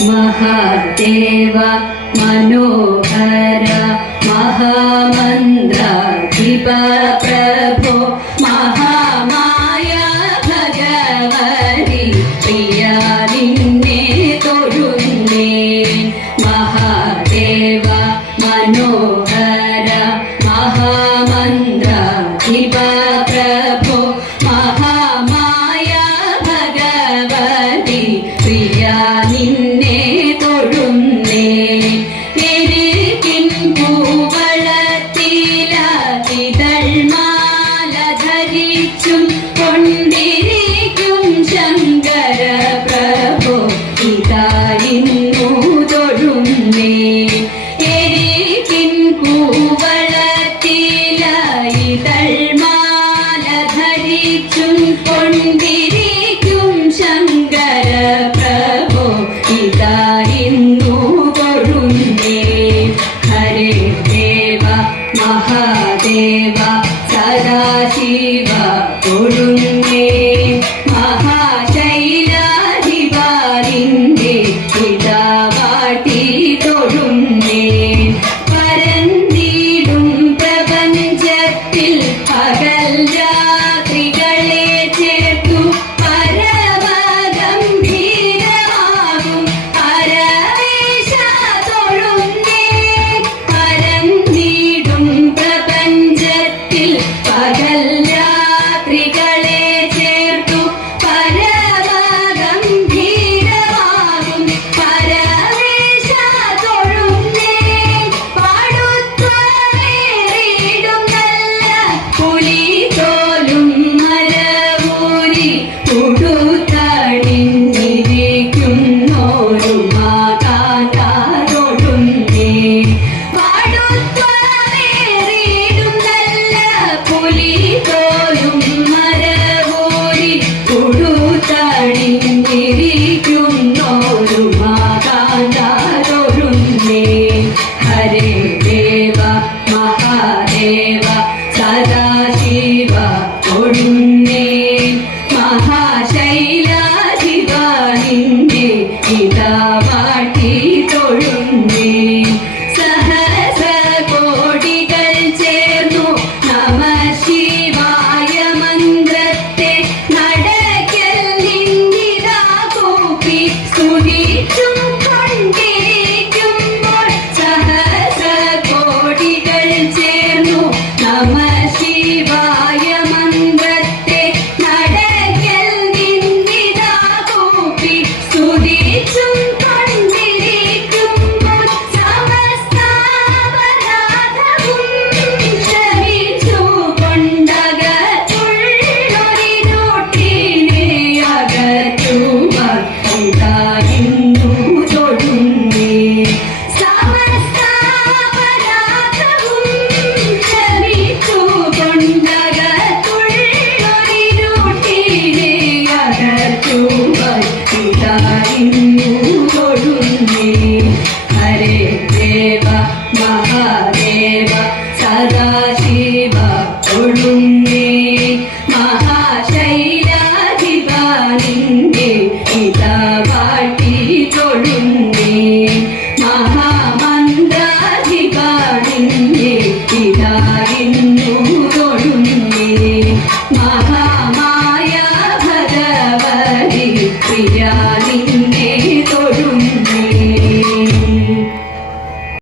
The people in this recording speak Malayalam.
महादेव मनोहर महामन्त्राधिप प्रभो महामाया भगवति प्रिया निन्ने തൊഴുന്നേ महादेव मनोहर महामन्त्राधिप प्रभो महामाया भगवति प्रिया നിന്നെ തൊഴുന്നേ എരികിൻ പൂവളത്തിലതിതൾ മാല ധരിച്ചും കൊണ്ടിരിക്കും ശങ്കര പ്രഭോ ഇതായിരുന്നു തൊഴുന്നേ എരികിൻ പൂവളത്തിലതിതൾ മാല ധരിച്ചും കൊണ്ടിരിക്കും ശങ്കര പ്രഭോ ഇതായിരുന്നു തൊഴുന്നേ ഹരേ ദേവ മഹാദേവ സദാശിവ തൊഴുന്നേ മഹാശൈലാധിപാലിന്റെ പിതാവാട്ടി തൊഴുന്നേ പരന്നിടും പ്രപഞ്ചത്തിൽ പകൽ രാത്രികളെ ചേർത്തു പരമഗംഭീരമാകും പരമേശ തൊഴുന്നേ പരന്നിടും പ്രപഞ്ചത്തിൽ പകൽ രാത്രികളെ ചേർത്തു പരമഗംഭീരമാകും പരമേശ തൊഴുന്നേ പാടുത്വമേറിയിടും നല്ല പുലിതോലും മരവൂരി ഉടുത്തണിഞ്ഞിരിക്കുന്നോരു മാതാതൊഴുന്നേ പാടുത്വമേറിയിടും നല്ല പുലിതോലും മരവൂരി ഉടുത്തണിഞ്ഞിരിക്കുന്നോരു മാതാതൊഴുന്നേ ഹരേ ദേവ മഹാദേവ സദാശിവ തൊഴുന്നേ മഹാശൈലാധിപാലിന്റെ പിതാവാട്ടി തൊഴുന്നേ സഹസ്രകോടികൾ ചേർന്നു നമ ശിവായ മന്ത്രത്തെ നടക്കൽ നിന്നിതാ കൂപ്പി സ്തുതിച്ചും കൊണ്ടിരിക്കുമ്പോൾ സഹസ്രകോടികൾ ചേർന്നു നമ ശിവായ മന്ത്രത്തെ നടക്കൽ നിന്നിതാ കൂപ്പി സ്തുതിച്ചും കൊണ്ടിരിക്കുമ്പോൾ സമസ്താപരാധവും ക്ഷമിച്ചു കൊണ്ടകത്തുള്ളൊരിരുട്ടിനെ അകറ്റുവാൻ ഇതായിരുന്നു തൊഴുന്നേ സമസ്താപരാധവും ക്ഷമിച്ചു കൊണ്ടകത്തുള്ളൊരിരുട്ടിനെ അകറ്റുവാൻ ഇതായിരുന്നു തൊഴുന്നേ ഹരേ ദേവ മഹാദേവ സദാശിവ തൊഴുന്നേ